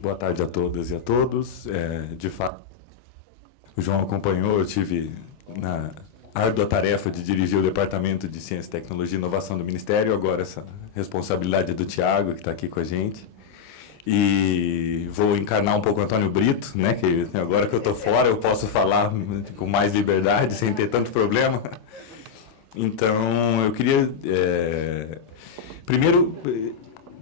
Boa tarde a todas e a todos. De fato, o João acompanhou, eu tive na árdua tarefa de dirigir o Departamento de Ciência, Tecnologia e Inovação do Ministério, agora essa responsabilidade é do Tiago, que está aqui com a gente. E vou encarnar um pouco o Antônio Brito, né, que agora que eu estou fora eu posso falar com mais liberdade, sem ter tanto problema. Então, eu queria, primeiro,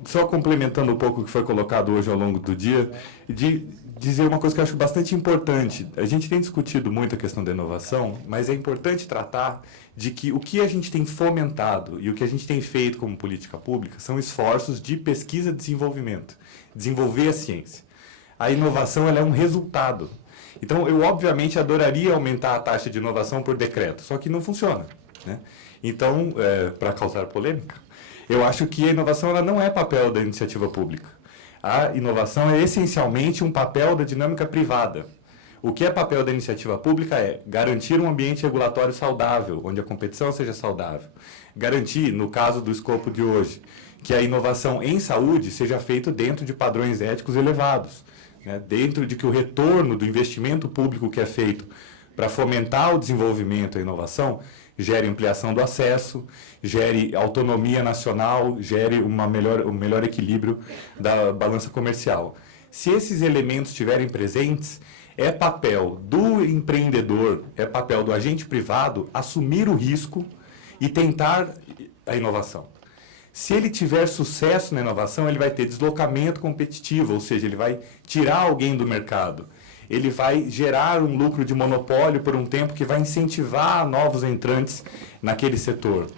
só complementando um pouco o que foi colocado hoje ao longo do dia, de dizer uma coisa que eu acho bastante importante. A gente tem discutido muito a questão da inovação, mas é importante tratar de que o que a gente tem fomentado e o que a gente tem feito como política pública são esforços de pesquisa e desenvolvimento, desenvolver a ciência. A inovação ela é um resultado. Então, eu obviamente adoraria aumentar a taxa de inovação por decreto, só que não funciona, né? Então, para causar polêmica, eu acho que a inovação ela não é papel da iniciativa pública. A inovação é essencialmente um papel da dinâmica privada. O que é papel da iniciativa pública é garantir um ambiente regulatório saudável, onde a competição seja saudável. Garantir, no caso do escopo de hoje, que a inovação em saúde seja feita dentro de padrões éticos elevados, né? Dentro de que o retorno do investimento público que é feito para fomentar o desenvolvimento e a inovação gere ampliação do acesso, gere autonomia nacional, gere um melhor equilíbrio da balança comercial. Se esses elementos estiverem presentes, é papel do empreendedor, é papel do agente privado assumir o risco e tentar a inovação. Se ele tiver sucesso na inovação, ele vai ter deslocamento competitivo, ou seja, ele vai tirar alguém do mercado. Ele vai gerar um lucro de monopólio por um tempo que vai incentivar novos entrantes naquele setor.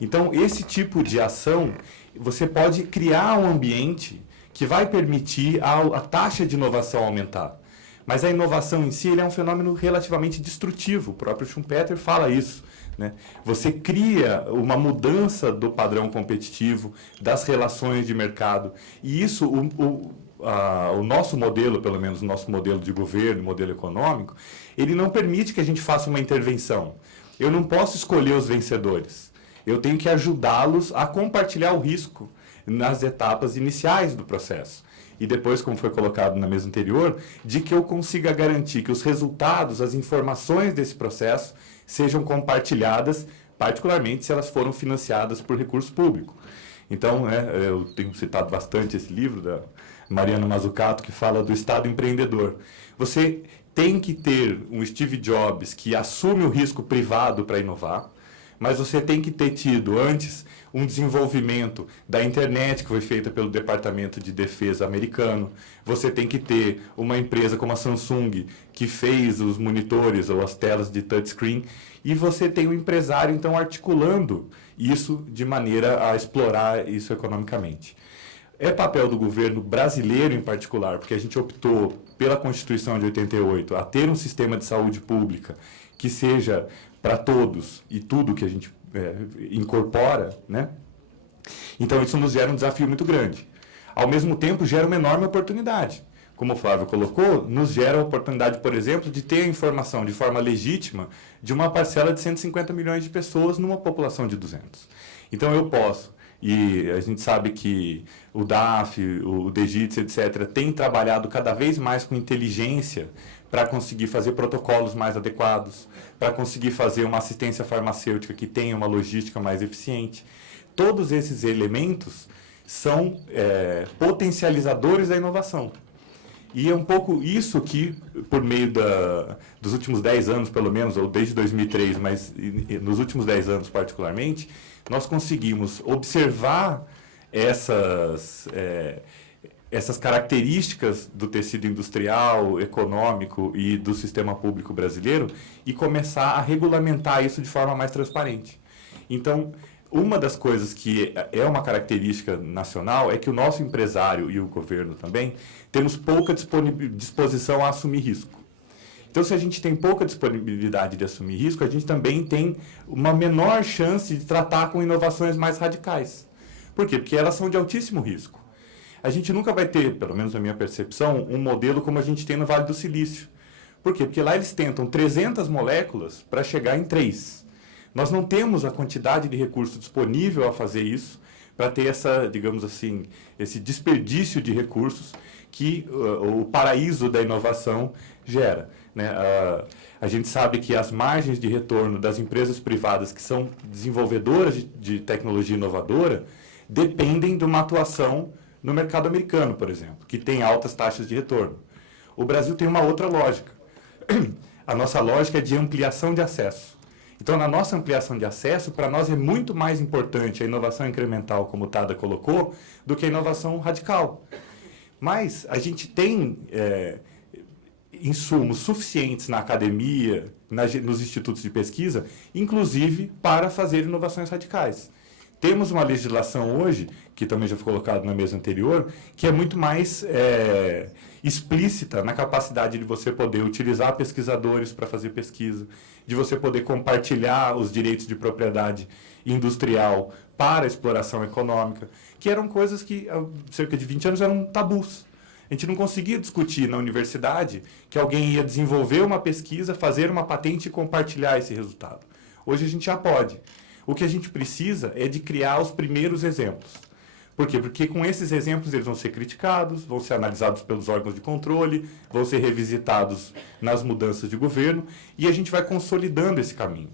Então, esse tipo de ação, você pode criar um ambiente que vai permitir a taxa de inovação aumentar. Mas a inovação em si ele é um fenômeno relativamente destrutivo. O próprio Schumpeter fala isso, né? Você cria uma mudança do padrão competitivo, das relações de mercado. E isso, o nosso modelo, pelo menos o nosso modelo de governo, modelo econômico, ele não permite que a gente faça uma intervenção. Eu não posso escolher os vencedores. Eu tenho que ajudá-los a compartilhar o risco nas etapas iniciais do processo. E depois, como foi colocado na mesa anterior, de que eu consiga garantir que os resultados, as informações desse processo sejam compartilhadas, particularmente se elas foram financiadas por recurso público. Então, eu tenho citado bastante esse livro da Mariana Mazzucato, que fala do Estado empreendedor. Você tem que ter um Steve Jobs que assume o risco privado para inovar, mas você tem que ter tido antes um desenvolvimento da internet que foi feita pelo Departamento de Defesa americano. Você tem que ter uma empresa como a Samsung que fez os monitores ou as telas de touchscreen. E você tem um empresário, então, articulando isso de maneira a explorar isso economicamente. É papel do governo brasileiro, em particular, porque a gente optou pela Constituição de 88 a ter um sistema de saúde pública que seja para todos e tudo que a gente incorpora, né? Então, isso nos gera um desafio muito grande. Ao mesmo tempo, gera uma enorme oportunidade. Como o Flávio colocou, nos gera a oportunidade, por exemplo, de ter a informação de forma legítima de uma parcela de 150 milhões de pessoas numa população de 200. Então, eu posso, e a gente sabe que o DAF, o DGITS, etc., tem trabalhado cada vez mais com inteligência para conseguir fazer protocolos mais adequados, para conseguir fazer uma assistência farmacêutica que tenha uma logística mais eficiente. Todos esses elementos são potencializadores da inovação. E é um pouco isso que, por meio dos últimos 10 anos, pelo menos, ou desde 2003, mas nos últimos 10 anos particularmente, nós conseguimos observar essas características do tecido industrial, econômico e do sistema público brasileiro e começar a regulamentar isso de forma mais transparente. Então, uma das coisas que é uma característica nacional é que o nosso empresário e o governo também temos pouca disposição a assumir risco. Então, se a gente tem pouca disponibilidade de assumir risco, a gente também tem uma menor chance de tratar com inovações mais radicais. Por quê? Porque elas são de altíssimo risco. A gente nunca vai ter, pelo menos na minha percepção, um modelo como a gente tem no Vale do Silício. Por quê? Porque lá eles tentam 300 moléculas para chegar em 3. Nós não temos a quantidade de recurso disponível a fazer isso para ter essa, digamos assim, esse desperdício de recursos que o paraíso da inovação gera, né? A gente sabe que as margens de retorno das empresas privadas que são desenvolvedoras de tecnologia inovadora dependem de uma atuação no mercado americano, por exemplo, que tem altas taxas de retorno. O Brasil tem uma outra lógica. A nossa lógica é de ampliação de acesso. Então, na nossa ampliação de acesso, para nós é muito mais importante a inovação incremental, como o Tada colocou, do que a inovação radical. Mas a gente tem insumos suficientes na academia, nos institutos de pesquisa, inclusive para fazer inovações radicais. Temos uma legislação hoje, que também já foi colocado na mesa anterior, que é muito mais explícita na capacidade de você poder utilizar pesquisadores para fazer pesquisa, de você poder compartilhar os direitos de propriedade industrial para a exploração econômica, que eram coisas que há cerca de 20 anos eram tabus. A gente não conseguia discutir na universidade que alguém ia desenvolver uma pesquisa, fazer uma patente e compartilhar esse resultado. Hoje a gente já pode. O que a gente precisa é de criar os primeiros exemplos. Por quê? Porque com esses exemplos eles vão ser criticados, vão ser analisados pelos órgãos de controle, vão ser revisitados nas mudanças de governo e a gente vai consolidando esse caminho.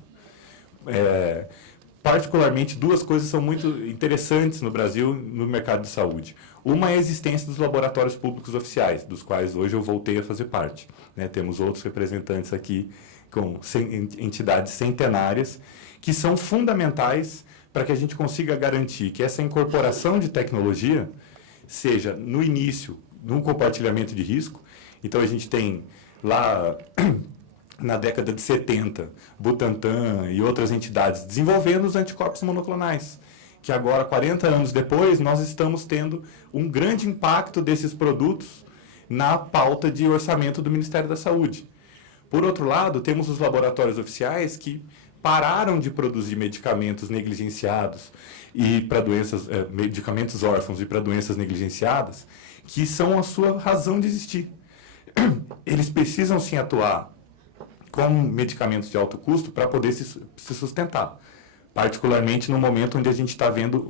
Particularmente, duas coisas são muito interessantes no Brasil no mercado de saúde. Uma é a existência dos laboratórios públicos oficiais, dos quais hoje eu voltei a fazer parte, né? Temos outros representantes aqui com entidades centenárias que são fundamentais para que a gente consiga garantir que essa incorporação de tecnologia seja, no início, num compartilhamento de risco. Então, a gente tem lá, na década de 70, Butantan e outras entidades desenvolvendo os anticorpos monoclonais, que agora, 40 anos depois, nós estamos tendo um grande impacto desses produtos na pauta de orçamento do Ministério da Saúde. Por outro lado, temos os laboratórios oficiais que pararam de produzir medicamentos negligenciados e para doenças, medicamentos órfãos e para doenças negligenciadas, que são a sua razão de existir. Eles precisam sim atuar com medicamentos de alto custo para poder se sustentar, particularmente no momento onde a gente está vendo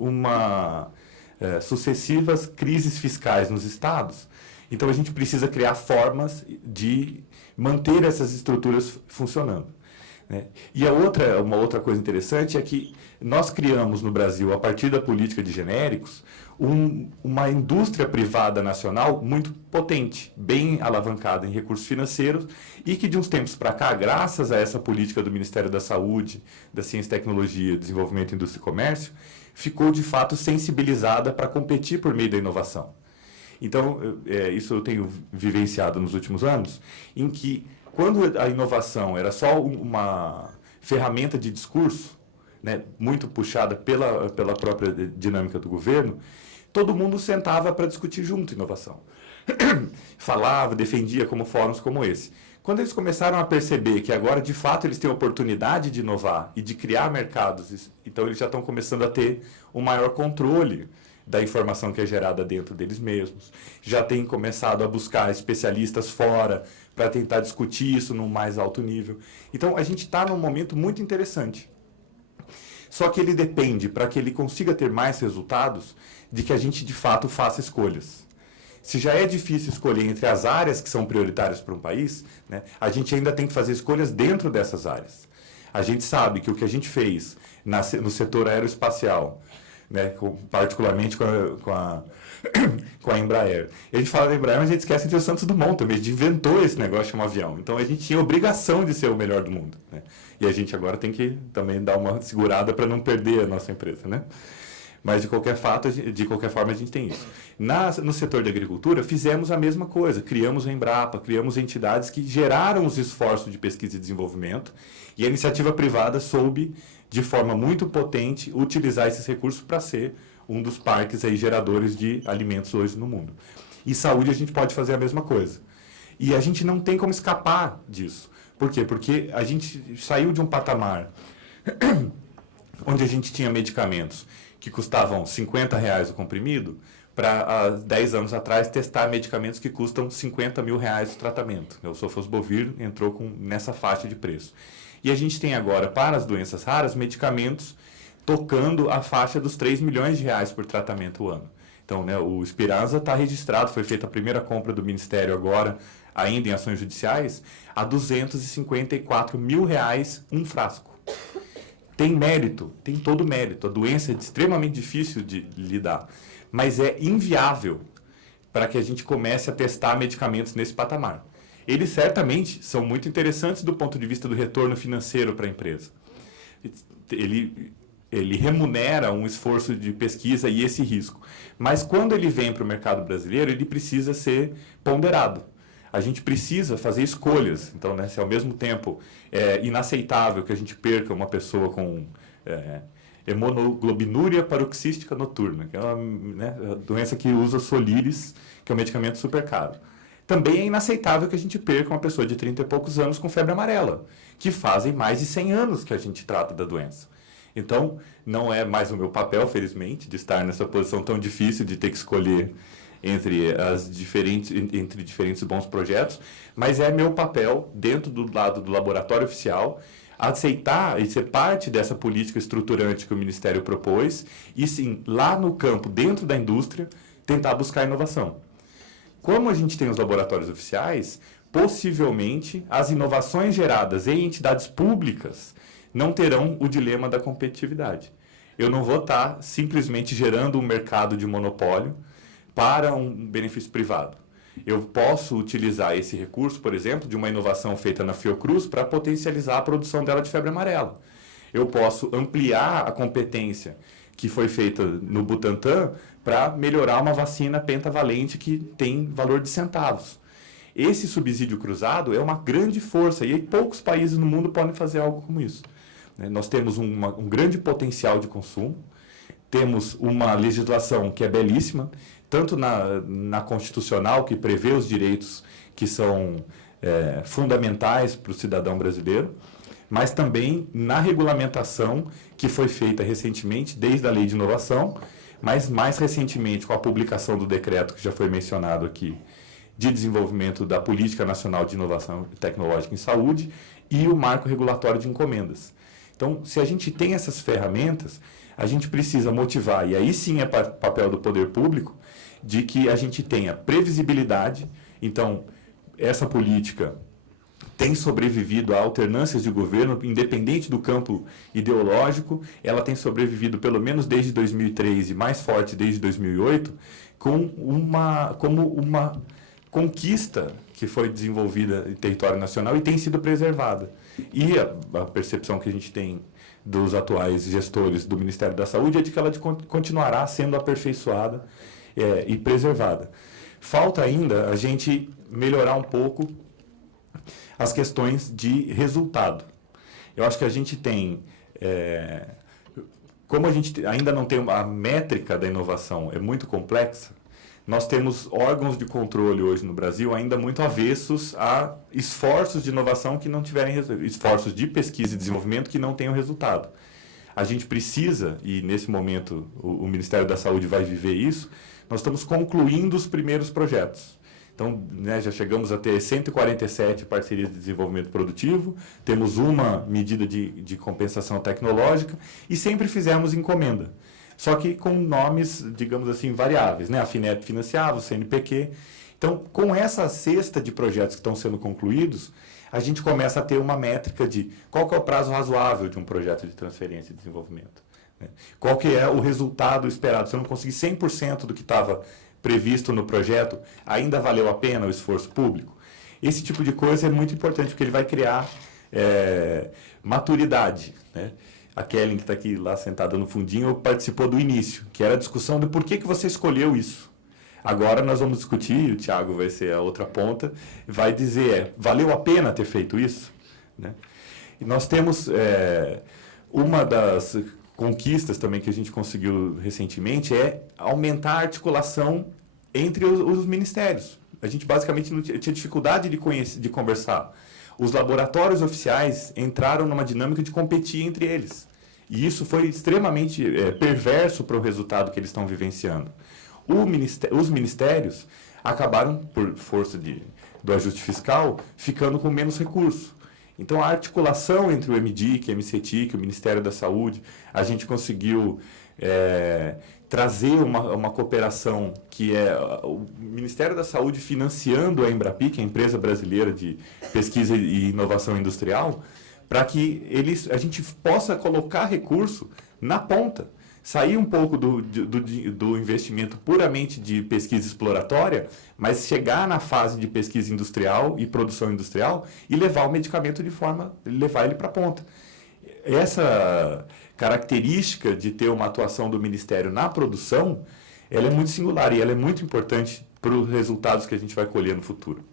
sucessivas crises fiscais nos estados. Então a gente precisa criar formas de manter essas estruturas funcionando, né? E uma outra coisa interessante é que nós criamos no Brasil, a partir da política de genéricos, uma indústria privada nacional muito potente, bem alavancada em recursos financeiros e que de uns tempos para cá, graças a essa política do Ministério da Saúde, da Ciência e Tecnologia, Desenvolvimento, Indústria e Comércio, ficou de fato sensibilizada para competir por meio da inovação. Então, isso eu tenho vivenciado nos últimos anos, em que quando a inovação era só uma ferramenta de discurso, né, muito puxada pela própria dinâmica do governo, todo mundo sentava para discutir junto inovação. Falava, defendia como fóruns como esse. Quando eles começaram a perceber que agora, de fato, eles têm a oportunidade de inovar e de criar mercados, então eles já estão começando a ter um maior controle da informação que é gerada dentro deles mesmos. Já têm começado a buscar especialistas fora para tentar discutir isso num mais alto nível. Então, a gente está num momento muito interessante. Só que ele depende, para que ele consiga ter mais resultados, de que a gente, de fato, faça escolhas. Se já é difícil escolher entre as áreas que são prioritárias para um país, né, a gente ainda tem que fazer escolhas dentro dessas áreas. A gente sabe que o que a gente fez no setor aeroespacial, né, particularmente com a Embraer. A gente fala da Embraer, mas a gente esquece de ter o Santos Dumont também. A gente inventou esse negócio de um avião. Então, a gente tinha a obrigação de ser o melhor do mundo, né? E a gente agora tem que também dar uma segurada para não perder a nossa empresa, né? Mas, de qualquer forma, a gente tem isso. No setor de agricultura, fizemos a mesma coisa. Criamos a Embrapa, criamos entidades que geraram os esforços de pesquisa e desenvolvimento, e a iniciativa privada soube, de forma muito potente, utilizar esses recursos para ser um dos parques aí geradores de alimentos hoje no mundo. E saúde a gente pode fazer a mesma coisa. E a gente não tem como escapar disso. Por quê? Porque a gente saiu de um patamar onde a gente tinha medicamentos que custavam R$50 o comprimido, para, há 10 anos atrás, testar medicamentos que custam R$50 mil o tratamento. O Sofosbuvir entrou nessa faixa de preço. E a gente tem agora, para as doenças raras, medicamentos tocando a faixa dos R$ 3 milhões por tratamento ano. Então, né, o Spinraza está registrado, foi feita a primeira compra do Ministério agora, ainda em ações judiciais, a R$ 254 mil um frasco. Tem mérito, tem todo mérito. A doença é extremamente difícil de lidar, mas é inviável para que a gente comece a testar medicamentos nesse patamar. Eles certamente são muito interessantes do ponto de vista do retorno financeiro para a empresa. Ele remunera um esforço de pesquisa e esse risco. Mas quando ele vem para o mercado brasileiro, ele precisa ser ponderado. A gente precisa fazer escolhas. Então, né, se ao mesmo tempo é inaceitável que a gente perca uma pessoa com hemoglobinúria paroxística noturna, que é uma, né, doença que usa Soliris, que é um medicamento super caro. Também é inaceitável que a gente perca uma pessoa de 30 e poucos anos com febre amarela, que fazem mais de 100 anos que a gente trata da doença. Então, não é mais o meu papel, felizmente, de estar nessa posição tão difícil de ter que escolher entre diferentes bons projetos, mas é meu papel, dentro do lado do laboratório oficial, aceitar e ser parte dessa política estruturante que o Ministério propôs e, sim, lá no campo, dentro da indústria, tentar buscar inovação. Como a gente tem os laboratórios oficiais, possivelmente as inovações geradas em entidades públicas não terão o dilema da competitividade. Eu não vou estar simplesmente gerando um mercado de monopólio para um benefício privado. Eu posso utilizar esse recurso, por exemplo, de uma inovação feita na Fiocruz para potencializar a produção dela de febre amarela. Eu posso ampliar a competência que foi feita no Butantan para melhorar uma vacina pentavalente que tem valor de centavos. Esse subsídio cruzado é uma grande força e poucos países no mundo podem fazer algo como isso. Nós temos um grande potencial de consumo, temos uma legislação que é belíssima, tanto na Constitucional, que prevê os direitos que são fundamentais para o cidadão brasileiro, mas também na regulamentação que foi feita recentemente, desde a Lei de Inovação, mas mais recentemente com a publicação do decreto que já foi mencionado aqui, de desenvolvimento da Política Nacional de Inovação Tecnológica em Saúde e o Marco Regulatório de Encomendas. Então, se a gente tem essas ferramentas, a gente precisa motivar, e aí sim é papel do poder público, de que a gente tenha previsibilidade. Então, essa política tem sobrevivido a alternâncias de governo, independente do campo ideológico, ela tem sobrevivido pelo menos desde 2003 e mais forte desde 2008, como uma conquista que foi desenvolvida em território nacional e tem sido preservada. E a percepção que a gente tem dos atuais gestores do Ministério da Saúde é de que ela continuará sendo aperfeiçoada e preservada. Falta ainda a gente melhorar um pouco as questões de resultado. Eu acho que a gente tem, como a gente ainda não tem a métrica da inovação, é muito complexa, nós temos órgãos de controle hoje no Brasil ainda muito avessos a esforços de inovação que não tiverem esforços de pesquisa e desenvolvimento que não tenham resultado. A gente precisa, e nesse momento o Ministério da Saúde vai viver isso, nós estamos concluindo os primeiros projetos. Então, né, já chegamos a ter 147 parcerias de desenvolvimento produtivo, temos uma medida de compensação tecnológica e sempre fizemos encomenda. Só que com nomes, digamos assim, variáveis, né? A FINEP financiava, o CNPq. Então, com essa cesta de projetos que estão sendo concluídos, a gente começa a ter uma métrica de qual que é o prazo razoável de um projeto de transferência e desenvolvimento. Né? Qual que é o resultado esperado. Se eu não conseguir 100% do que estava previsto no projeto, ainda valeu a pena o esforço público? Esse tipo de coisa é muito importante, porque ele vai criar maturidade, né? A Kellen, que está aqui lá sentada no fundinho, participou do início, que era a discussão de por que você escolheu isso. Agora nós vamos discutir, e o Thiago vai ser a outra ponta, vai dizer, valeu a pena ter feito isso? Né? E nós temos uma das conquistas também que a gente conseguiu recentemente é aumentar a articulação entre os ministérios. A gente basicamente não tinha dificuldade de conversar. Os laboratórios oficiais entraram numa dinâmica de competir entre eles. E isso foi extremamente perverso para o resultado que eles estão vivenciando. Os ministérios acabaram, por força do ajuste fiscal, ficando com menos recurso. Então, a articulação entre o MDIC, a MCTIC, o Ministério da Saúde, a gente conseguiu trazer uma cooperação que é o Ministério da Saúde financiando a Embrapi, que é a empresa brasileira de pesquisa e inovação industrial, para que a gente possa colocar recurso na ponta. Sair um pouco do investimento puramente de pesquisa exploratória, mas chegar na fase de pesquisa industrial e produção industrial e levar o medicamento levar ele para a ponta. Essa característica de ter uma atuação do Ministério na produção, ela é muito singular e ela é muito importante para os resultados que a gente vai colher no futuro.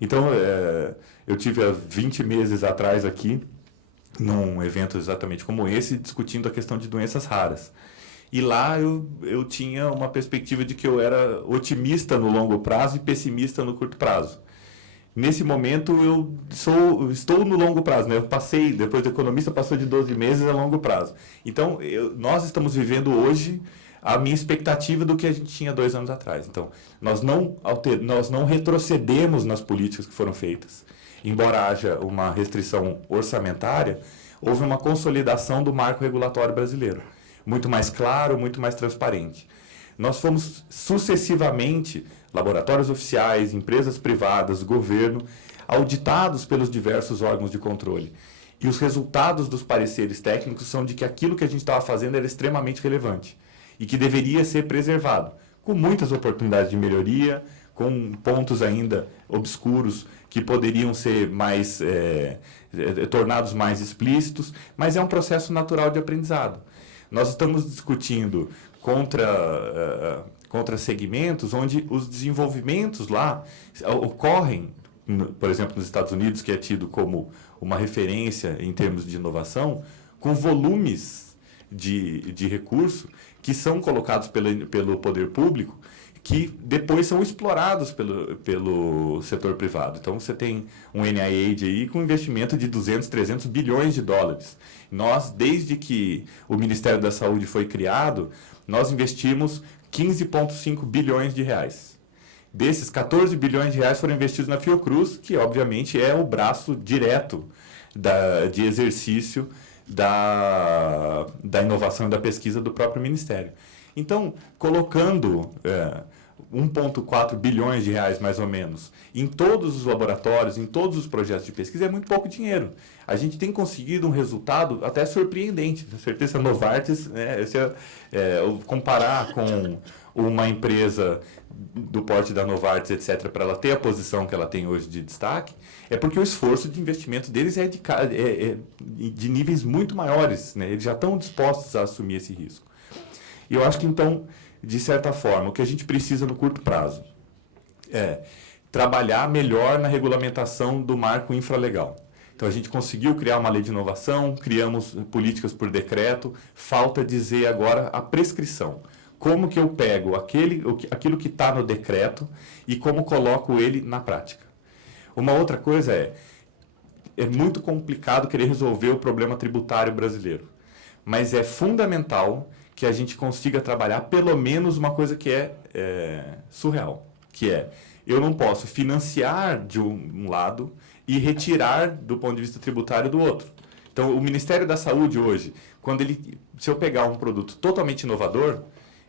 Então, eu tive há 20 meses atrás aqui, num evento exatamente como esse, discutindo a questão de doenças raras. E lá eu tinha uma perspectiva de que eu era otimista no longo prazo e pessimista no curto prazo. Nesse momento, eu estou no longo prazo, né? Eu passei, depois do economista, passou de 12 meses a longo prazo. Então, nós estamos vivendo hoje a minha expectativa do que a gente tinha 2 anos atrás. Então, nós não retrocedemos nas políticas que foram feitas. Embora haja uma restrição orçamentária, houve uma consolidação do marco regulatório brasileiro. Muito mais claro, muito mais transparente. Nós fomos sucessivamente, laboratórios oficiais, empresas privadas, governo, auditados pelos diversos órgãos de controle. E os resultados dos pareceres técnicos são de que aquilo que a gente estava fazendo era extremamente relevante e que deveria ser preservado, com muitas oportunidades de melhoria, com pontos ainda obscuros que poderiam ser tornados mais explícitos, mas é um processo natural de aprendizado. Nós estamos discutindo contra segmentos onde os desenvolvimentos lá ocorrem, por exemplo, nos Estados Unidos, que é tido como uma referência em termos de inovação, com volumes de recurso que são colocados pelo poder público, que depois são explorados pelo setor privado. Então, você tem um NIH aí com investimento de 200, 300 bilhões de dólares. Nós, desde que o Ministério da Saúde foi criado, nós investimos 15,5 bilhões de reais. Desses, 14 bilhões de reais foram investidos na Fiocruz, que, obviamente, é o braço direto de exercício da inovação e da pesquisa do próprio Ministério. Então, colocando 1,4 bilhões de reais, mais ou menos, em todos os laboratórios, em todos os projetos de pesquisa, é muito pouco dinheiro. A gente tem conseguido um resultado até surpreendente. Com certeza, a Novartis, comparar com uma empresa do porte da Novartis, etc., para ela ter a posição que ela tem hoje de destaque, é porque o esforço de investimento deles é de níveis muito maiores, né? Eles já estão dispostos a assumir esse risco. E eu acho que, então, de certa forma, o que a gente precisa no curto prazo é trabalhar melhor na regulamentação do marco infralegal. Então, a gente conseguiu criar uma lei de inovação, criamos políticas por decreto, falta dizer agora a prescrição. Como que eu pego aquilo que está no decreto e como coloco ele na prática. Uma outra coisa é muito complicado querer resolver o problema tributário brasileiro, mas é fundamental que a gente consiga trabalhar pelo menos uma coisa que é surreal, que é, eu não posso financiar de um lado e retirar do ponto de vista tributário do outro. Então, o Ministério da Saúde hoje, se eu pegar um produto totalmente inovador,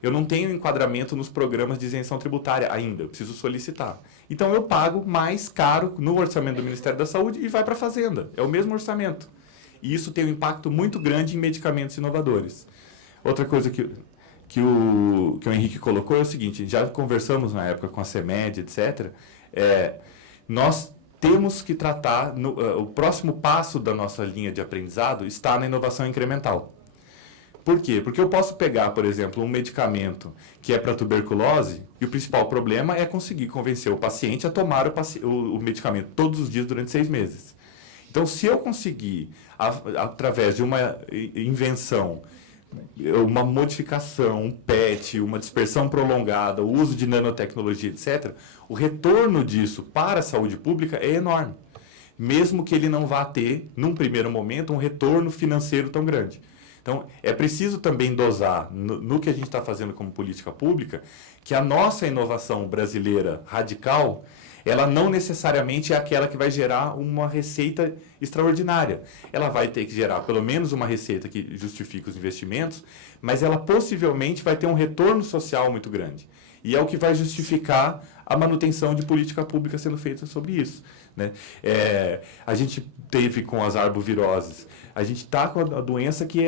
eu não tenho enquadramento nos programas de isenção tributária ainda, eu preciso solicitar. Então, eu pago mais caro no orçamento do Ministério da Saúde e vai para a Fazenda, é o mesmo orçamento. E isso tem um impacto muito grande em medicamentos inovadores. Outra coisa que o Henrique colocou é o seguinte, já conversamos na época com a CEMED, etc., nós temos que tratar, o próximo passo da nossa linha de aprendizado está na inovação incremental. Por quê? Porque eu posso pegar, por exemplo, um medicamento que é para tuberculose e o principal problema é conseguir convencer o paciente a tomar o medicamento todos os dias durante 6 meses. Então, se eu conseguir, através de uma invenção, uma modificação, um PET, uma dispersão prolongada, o uso de nanotecnologia, etc., o retorno disso para a saúde pública é enorme, mesmo que ele não vá ter, num primeiro momento, um retorno financeiro tão grande. Então, é preciso também dosar no que a gente está fazendo como política pública, que a nossa inovação brasileira radical, ela não necessariamente é aquela que vai gerar uma receita extraordinária. Ela vai ter que gerar pelo menos uma receita que justifique os investimentos, mas ela possivelmente vai ter um retorno social muito grande. E é o que vai justificar a manutenção de política pública sendo feita sobre isso, né? A gente teve com as arboviroses, a gente está com a doença que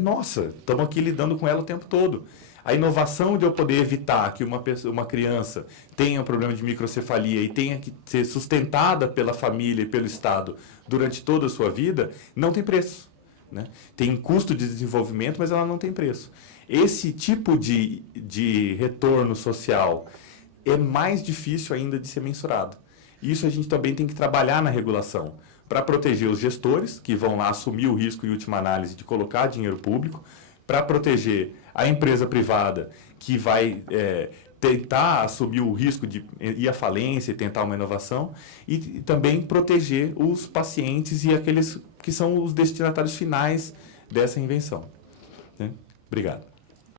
nossa, estamos aqui lidando com ela o tempo todo. A inovação de eu poder evitar que uma criança tenha um problema de microcefalia e tenha que ser sustentada pela família e pelo Estado durante toda a sua vida, não tem preço, né? Tem custo de desenvolvimento, mas ela não tem preço. Esse tipo de retorno social é mais difícil ainda de ser mensurado. Isso a gente também tem que trabalhar na regulação para proteger os gestores, que vão lá assumir o risco, em última análise, de colocar dinheiro público, para proteger a empresa privada, que vai tentar assumir o risco de ir à falência e tentar uma inovação, e também proteger os pacientes e aqueles que são os destinatários finais dessa invenção, né? Obrigado.